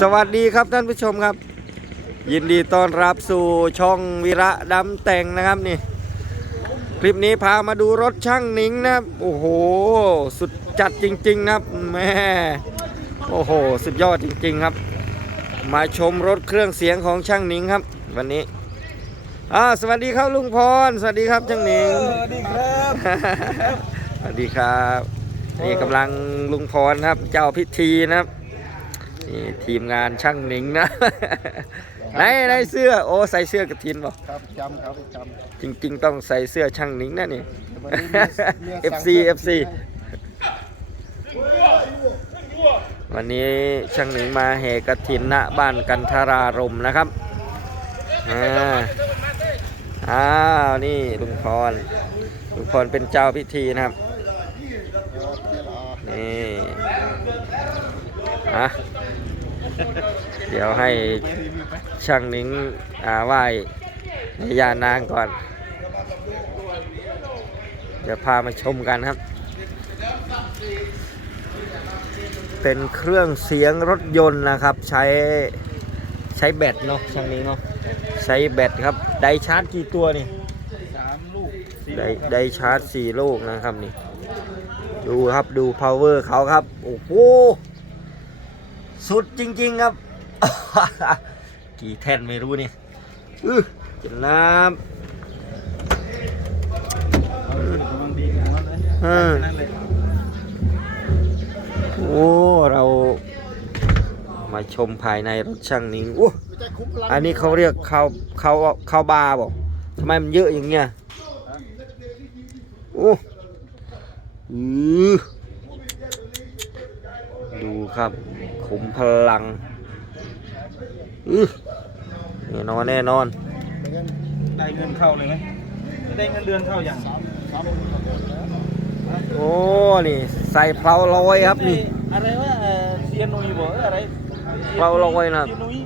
สวัสดีครับท่านผู้ชมครับ ยินดีต้อนรับสู่ช่องวีระดำแต่งนะครับนี่ คลิปนี้พามาดูรถช่างหนิงนะครับโอ้โห สุดจัดจริงๆนะครับแม่โอ้โห สุดยอดจริง ๆ ครับ มาชมรถเครื่องเสียงของช่างหนิงครับ วันนี้อ่าสวัสดีครับลุงพร สวัสดีครับช่างหนิงสวัสดีครับสวัสดีครับนี่กำลังลุงพรครับ เจ้าพิธีนะครับ นี่ทีมงานช่างหนิงนะ ไหนไหนเสื้อโอ้ใส่เสื้อกระถินบอกครับจำครับจำจริง ๆ ต้องใส่เสื้อช่างหนิงนะนี่วันนี้มีมี FC FC วันนี้ช่างหนิงมาแห่กระถินณบ้านกันทรารมนะครับ อ่า อ้าว นี่ลุงพร ลุงพรเป็นเจ้าพิธีนะครับ นี่อะ เดี๋ยวให้ช่างนิ้งอาไหว้ในยานางก่อน เดี๋ยวพามาชมกันครับ เป็นเครื่องเสียงรถยนต์นะครับ ใช้ใช้แบตเนาะช่างนิ้งเนาะใช้แบตครับ ไดชาร์จกี่ตัวนี่สามลูกไดไดชาร์จสี่ลูกนะครับนี่ ดูครับดู power เขาครับ โอ้โห สุดจริง ๆ ครับ กี่แท่นไม่รู้นี่อื้อจะน้กำลังดีกันแล้วเลยำเออนั่นเลยโอ้ เรามาชมภายในรถช่างนิงโอ้อันนี้เขาเรียกข้าวข้าวข้าวบาร์บอกทำไมมันเยอะอย่างเงี้ยโอ้ดูครับ ขุมพลังอือแน่นอนแน่นอน ได้เงินเข้าเลยไหมได้เงินเดือนเข้าอย่างโอ้ นี่ใส่เพลาลอยครับนี่ อะไรวะเอ่อเซียนุยบอกอะไรเราลอยนะครับเซียนุย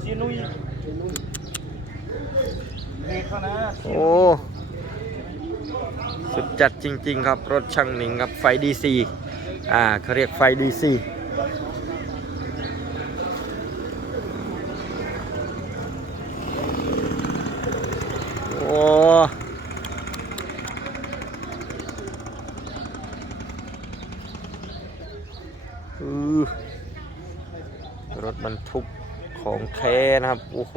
เซียนุยเรียกเขานะโอ้สุดจัดจริง ๆ ครับ รถช่างหนิงครับไฟดีซีอ่าเขาเรียกไฟดีซี อ้รถบรรทุกของแท้นะครับ โอ้โห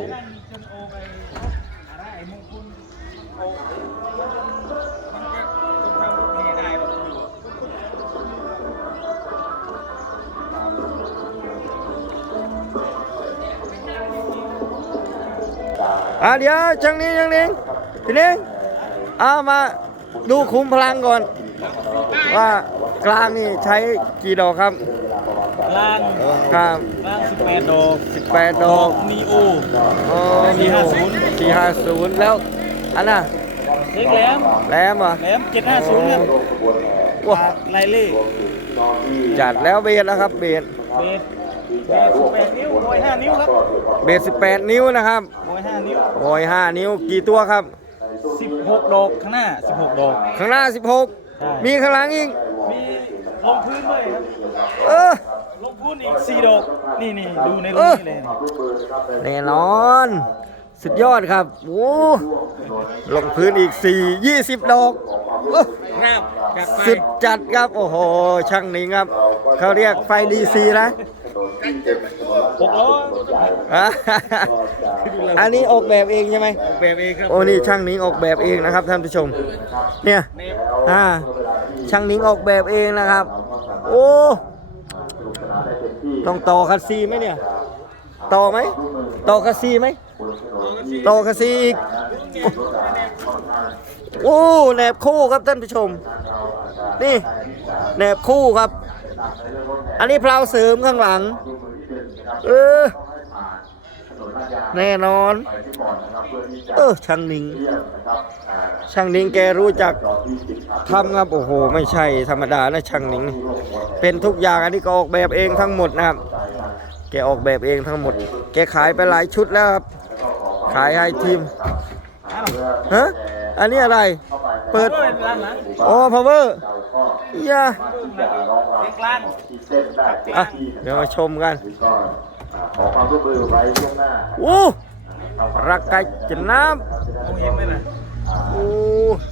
อะเดี๋ยวช่างนี้ช่างนี้ ทีนี้เอามาดูคุมพลังก่อน ว่ากลางนี่ใช้กี่ดอกครับล่างครับล่างสิบแปดดอก18ดอกนีโออ๋อ450สี่ห้าศูนย์แล้ว อันน่ะเล็กแหลมแหลมเหรอแหลมเจ็ดห้าศูนย์ครับว้าไลเล่จัดแล้วเบสแล้วครับเบสเบสเบสสิบแปดนิ้วมวยห้านิ้วครับ เบส18 นิ้วนะครับมวยห้านิ้วโอย5นิ้ว กี่ตัวครับ สิบหกดอกข้างหน้าสิบหกดอก ข้างหน้า ใช่ 16 มีข้างหลังอีก มีลงพื้นด้วยครับ เออ ลงพื้นอีกสี่ดอก นี่นี่ดูในรูเอปอนี้เลยแน่นอน สุดยอดครับ โอ้ลงพื้นอีก 4 20 ดอกโอ้ครับจัดไปสุดจัดครับ โอ้โห ช่างนี้ครับ เขาเรียกไฟดีซีนะ หกร้อยอะอันนี้ออกแบบเองใช่ไหมแบบเองครับโอ้นี่ช่างนิ้งออกแบบเองนะครับท่านผู้ชม เนี่ยเนฟอ่าช่างนิ้งออกแบบเองนะครับ โอ้ต้องต่อคัสซีไหมเนี่ยต่อไหมต่อคัสซีไหมต่อคัสซีอีกโอ้แหนบคู่ครับท่านผู้ชม นี่แหนบคู่ครับ อันนี้เพลาเสริมข้างหลัง เออแน่นอน เออช่างนิงช่างนิงแกรู้จักทำครับโอ้โห ไม่ใช่ธรรมดานะช่างนิงนี่เป็นทุกอย่างอันนี้ก็ออกแบบเองทั้งหมดนะครับ แกออกแบบเองทั้งหมด แกขายไปหลายชุดแล้วครับ ขายให้ทีมฮะอันนี้อะไรปเปิดเปิดร้านหลังโอ้ power ยาเสียงกลางอะเดี๋ยวมาชมกัน ขอความร่วมมือไว้ล่วงหน้าโอ้รักไก่จะน้มองเห็นไหมน่ะำโอ้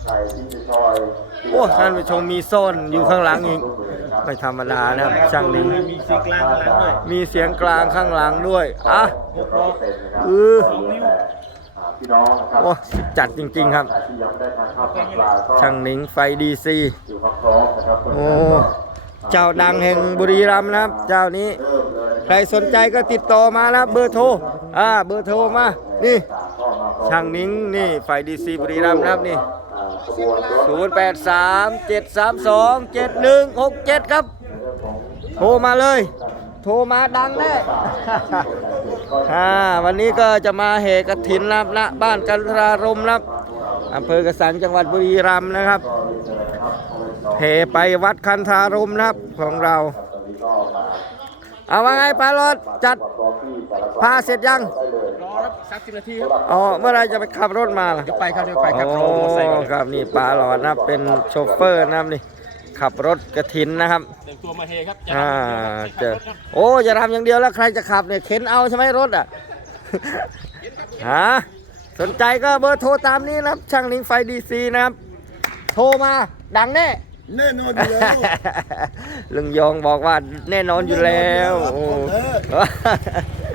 ใครที่จะซอยโอ้ท่านผู้ชมมีโซนอยู่ข้างหลังอีกไม่ธรรมดานะครับช่างหนิงมีเสียงกลางข้างหลังด้วยมีเสียงกลางข้างหลังด้วยอะหกล้อเออ สองนิ้วพี่น้องนะครับโอ้จัดจริง ๆ ครับใครที่ยังไม่ได้ทานข้าวผัดปลาก็ช่างหนิงไฟดีซีอยู่ความพร้อมนะครับโอ้เจ้าดังแห่งบุรีรัมย์นะครับ เจ้านี้ ใครสนใจก็ติดต่อมานะครับเบอร์โทรอ่าเบอร์โทรมา นี่ ช่างนิ้งนี่ไฟดีซีบุรีรัมย์นะครับนี่ขบวนรถ0 8 3 7 3 2 7 1 6 7ครับ โทรมาเลย โทรมาดังแน่ อ่าวันนี้ก็จะมาเหกระถินนะครับณบ้านกันทรารมนะครับอำเภอกระสังจังหวัดบุรีรัมย์นะครับเหไปวัดคันธารมนะครับของเรา เอาว่าไงปาลอดจัดพาเสร็จยังรอครับสักสิบนาทีครับอ๋อเมื่อไรจะไปขับรถมาล่ะเดี๋ยวไปครับเดี๋ยวไปครับโอ้รอมอเตอร์ไซค์ก่อนครับนี่ปาหลอดนะครับเป็นโชเฟอร์นะครับนี่ ขับรถกระถินนะครับเต็มตัวมาเฮครับอ่าเจอโอ้จะทำอย่างเดียวแล้วใครจะขับเนี่ยเข็นเอาใช่ไหมรถอะฮะสนใจก็เบอร์โทรตามนี้นะครับ ช่างลิงไฟดีซีนะครับ โทรมาดังแน่แน่นอนอยู่แล้วลุงยองบอกว่าแน่นอนอยู่แล้วโอ้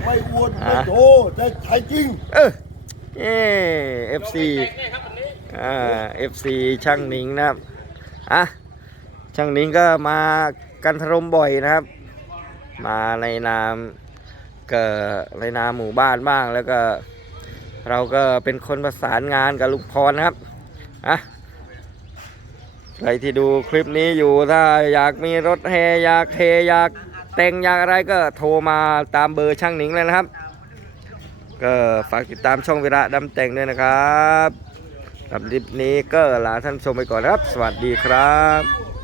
ไม่อวดไม่โทแต่ใช้จริง เออเอฟซีอ่าเอฟซีช่างหนิงนะครับอะ ช่างนิงก็มากันทรมบ่อยนะครับ มาในนามเกิดในนามหมู่บ้านบ้างแล้วก็ เราก็เป็นคนประสานงานกับลุงพรนะครับอะใครที่ดูคลิปนี้อยู่ถ้าอยากมีรถแฮอยากเฮอยากแต่งอยากอะไรก็โทรมาตามเบอร์ช่างหนิงเลยนะครับ ก็ฝากติดตามช่องวิระดำแต่งด้วยนะครับสำหรับคลิปนี้ก็ลาท่านชมไปก่อนครับ สวัสดีครับ